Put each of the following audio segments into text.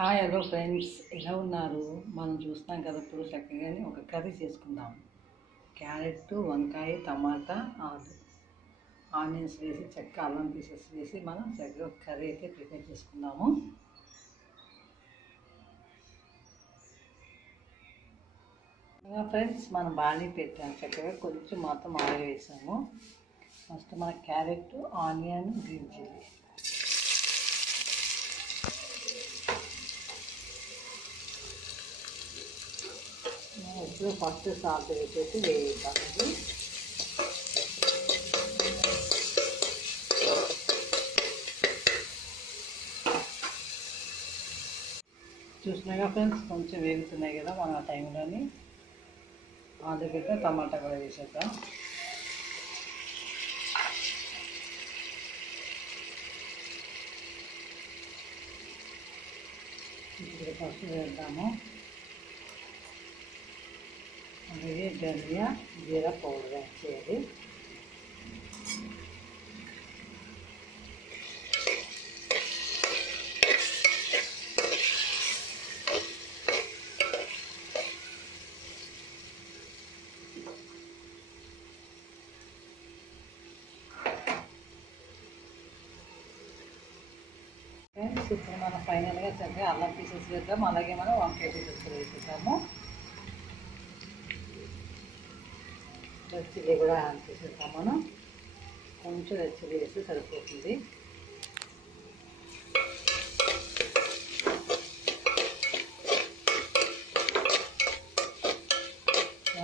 Hi hello friends, ఎలా ఉన్నారు? మనం చూస్తాం కదా ఇప్పుడు చక్కగానే ఒక కర్రీ చేసుకుందాం. క్యారెట్, వంకాయ, టమాటా, ఆనియన్స్ వేసి చక్కగా అల్లం పీసెస్ వేసి మనం చక్కగా ఒక కర్రీ అయితే ప్రిపేర్ చేసుకుందాము. ఫ్రెండ్స్, మనం బాగానే పెట్టాము. చక్కగా కొంచెం మాత్రం ఆయిల్ వేసాము. ఫస్ట్ మన క్యారెట్, ఆనియన్, గ్రీన్ చిల్లీ ఇప్పుడు ఫస్ట్ సాల్ట్ వేసేసి వేయాలి. చూసినాగా ఫ్రెండ్స్, కొంచెం వేగుతున్నాయి కదా. మన ఆ టైంలోని ఆలుగడ్డ, టమాటా కూడా వేసేద్దాం. ఇప్పుడు ఫస్ట్ వేద్దాము. అలాగే ధనియా, జీరా పౌడర్ యాడ్ చేయాలి. ఇప్పుడు మనం ఫైనల్గా చక్కగా అల్లం పీసెస్ వేద్దాం. అలాగే మనం వంకాయ పీసెస్ కూడా వేసేద్దాము. రెడ్ చిల్లీ కూడా యాడ్ చేసేద్దాం. మనం కొంచెం రెడ్ చిల్లీ వేస్తే సరిపోతుంది.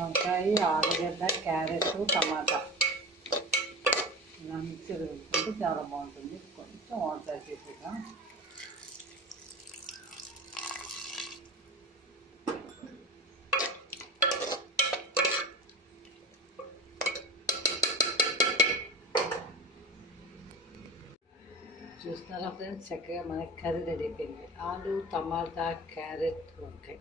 వంకాయ, ఆలుగడ్డ, క్యారెట్, టమాటా ఇలా మిక్సీ వేసుకుంటే చాలా బాగుంటుంది. కొంచెం వాటర్ చేసేద్దాం. చూస్తున్నారా ఫ్రెండ్స్, చక్కగా మనకి కర్రీ రెడీ అయిపోయింది. ఆలు, టమాటా, క్యారెట్, వంకాయ.